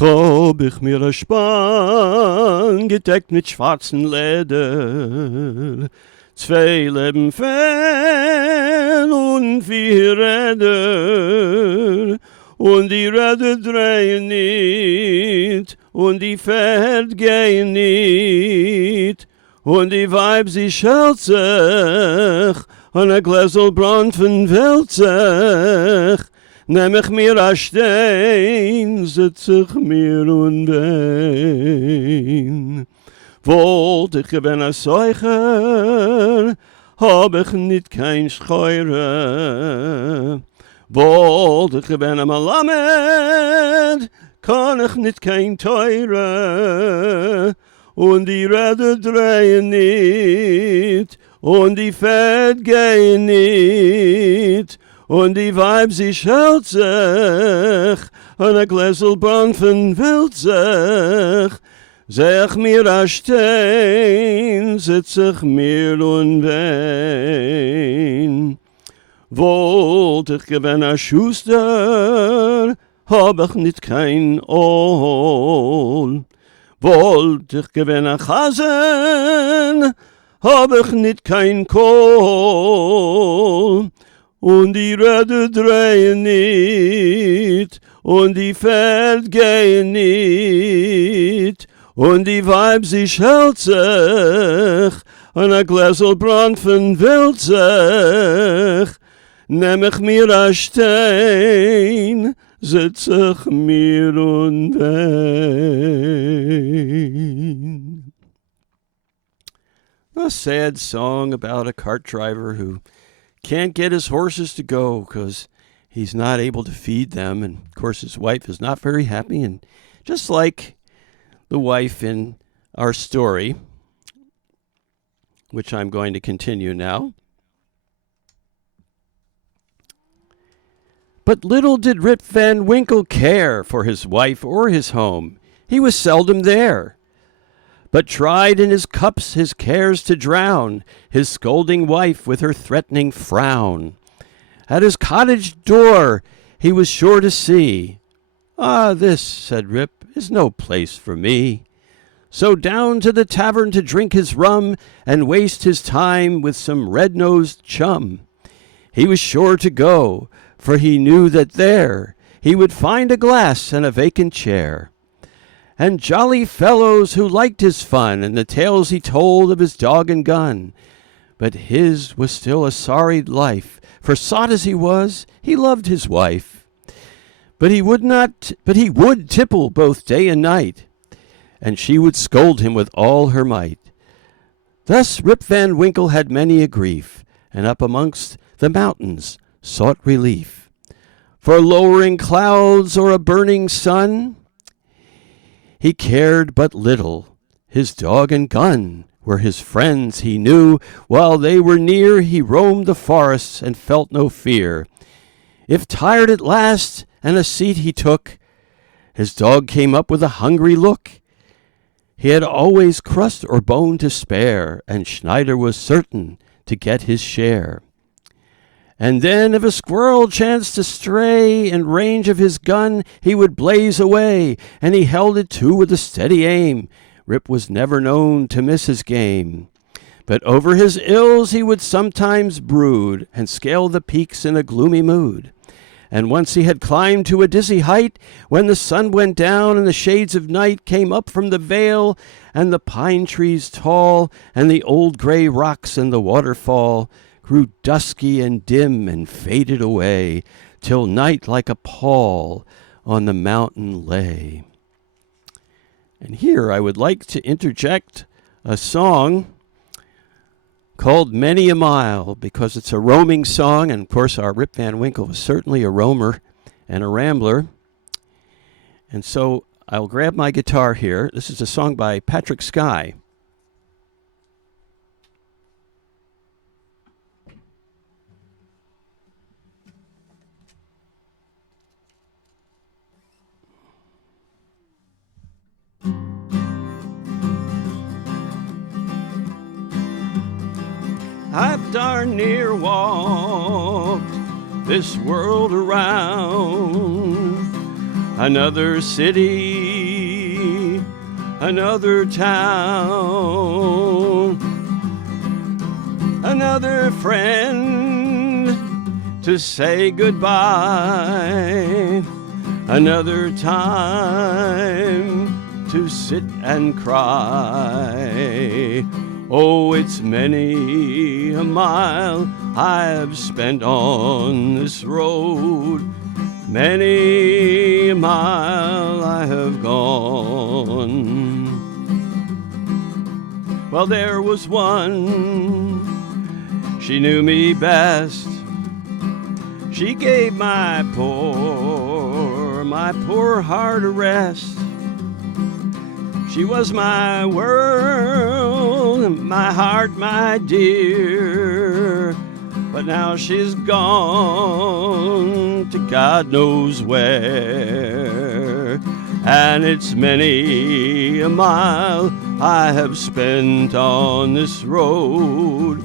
Hab ich mir a Spann gedeckt mit schwarzen Leder, 2 Leben Fell und 4 Räder, und die Räder drehen nicht, und die Pferd gehen nicht, und die Weib sie schält sich, und a Gläsel Brand von Welzig. Nehm ich mir a Stein, sitz ich mir und wein. Wollt ich gewinn a Seucher, hab ich nicht kein Scheure. Wollt ich gewinn a Malamed, kann ich nicht kein Teure. Und die Räder drehen nicht, und die Pferd gehen nicht, und die Weib sie schält sich, und a Gläsel Brand von Wildzig. Seh ich mir a Stein, sitz ich mir und wein. Wollt ich gewinn a Schuster, hab ich nicht kein Ohl. Wollt ich gewinn a Chasen, hab ich nicht kein Kohl. Und die Räder drehen nicht, und die Pferd gehen nicht, und die Weib sie schält sich, und a Gläsel Brand von Wildzig. Nehm ich mir a Stein, sitz ich mir und wein. A sad song about a cart driver who can't get his horses to go because he's not able to feed them. And, of course, his wife is not very happy. And just like the wife in our story, which I'm going to continue now. But little did Rip Van Winkle care for his wife or his home. He was seldom there, but tried in his cups his cares to drown, his scolding wife with her threatening frown. At his cottage door he was sure to see, "Ah, this," said Rip, "is no place for me." So down to the tavern to drink his rum and waste his time with some red-nosed chum. He was sure to go, for he knew that there he would find a glass and a vacant chair, and jolly fellows who liked his fun and the tales he told of his dog and gun. But his was still a sorry life, for sot as he was, he loved his wife. But he would tipple both day and night, and she would scold him with all her might. Thus Rip Van Winkle had many a grief, and up amongst the mountains sought relief. For lowering clouds or a burning sun, he cared but little. His dog and gun were his friends, he knew. While they were near, he roamed the forests and felt no fear. If tired at last and a seat he took, his dog came up with a hungry look. He had always crust or bone to spare, and Schneider was certain to get his share. And then if a squirrel chanced to stray in range of his gun, he would blaze away, and he held it too with a steady aim. Rip was never known to miss his game. But over his ills he would sometimes brood, and scale the peaks in a gloomy mood. And once he had climbed to a dizzy height, when the sun went down and the shades of night came up from the vale, and the pine trees tall, and the old gray rocks and the waterfall grew dusky and dim and faded away, till night like a pall on the mountain lay. And here I would like to interject a song called Many a Mile, because it's a roaming song, and of course our Rip Van Winkle was certainly a roamer and a rambler. And so I'll grab my guitar here. This is a song by Patrick Skye. I've darn near walked this world around, another city another town, another friend to say goodbye, another time to sit and cry. Oh, it's many a mile I've spent on this road, many a mile I have gone. Well, there was one, she knew me best. She gave my poor heart a rest. She was my world, my heart, my dear. But now she's gone to God knows where. And it's many a mile I have spent on this road,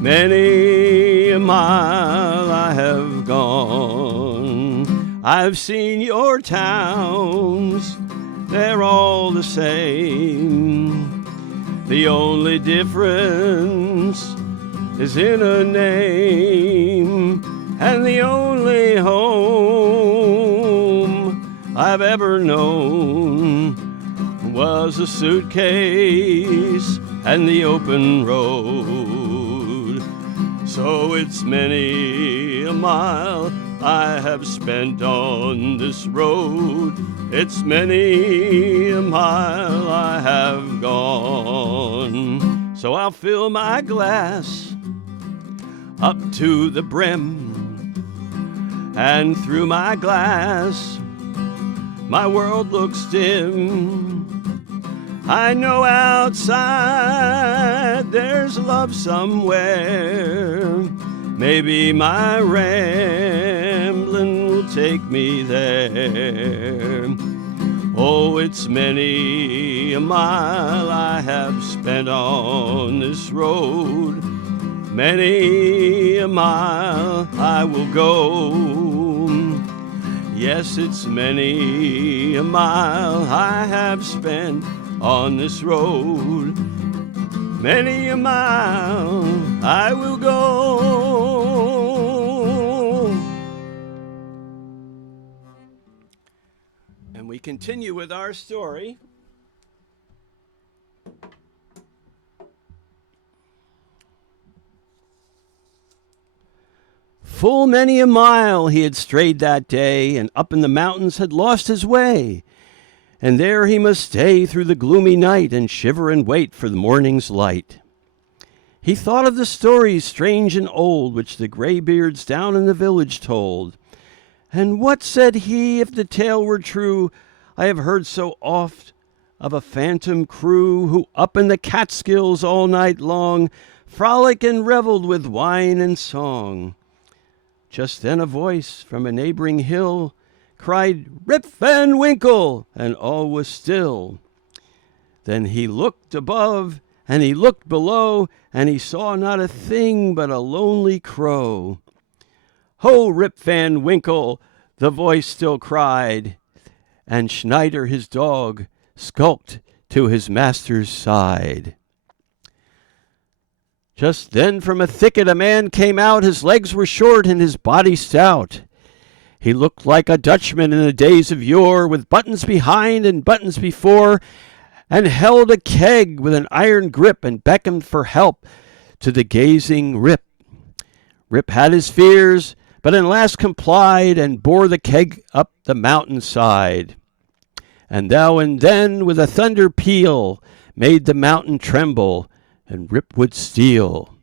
many a mile I have gone. I've seen your towns, they're all the same. The only difference is in a name. And the only home I've ever known was a suitcase and the open road. So it's many a mile I have spent on this road. It's many a mile I have gone. So I'll fill my glass up to the brim, and through my glass my world looks dim. I know outside there's love somewhere. Maybe my rambling will take me there. Oh, it's many a mile I have spent on this road, many a mile I will go. Yes, it's many a mile I have spent on this road, many a mile I will go. And we continue with our story. Full many a mile he had strayed that day, and up in the mountains had lost his way. And there he must stay through the gloomy night, and shiver and wait for the morning's light. He thought of the stories strange and old, which the graybeards down in the village told. And what, said he, if the tale were true, I have heard so oft of a phantom crew, who up in the Catskills all night long frolic and reveled with wine and song. Just then a voice from a neighboring hill cried, "Rip Van Winkle!" and all was still. Then he looked above, and he looked below, and he saw not a thing but a lonely crow. "Ho, Rip Van Winkle!" the voice still cried, and Schneider, his dog, skulked to his master's side. Just then from a thicket a man came out. His legs were short and his body stout. He looked like a Dutchman in the days of yore, with buttons behind and buttons before, and held a keg with an iron grip, and beckoned for help to the gazing Rip. Rip had his fears, but at last complied, and bore the keg up the mountainside. And thou and then with a thunder peal made the mountain tremble, and Rip would steal.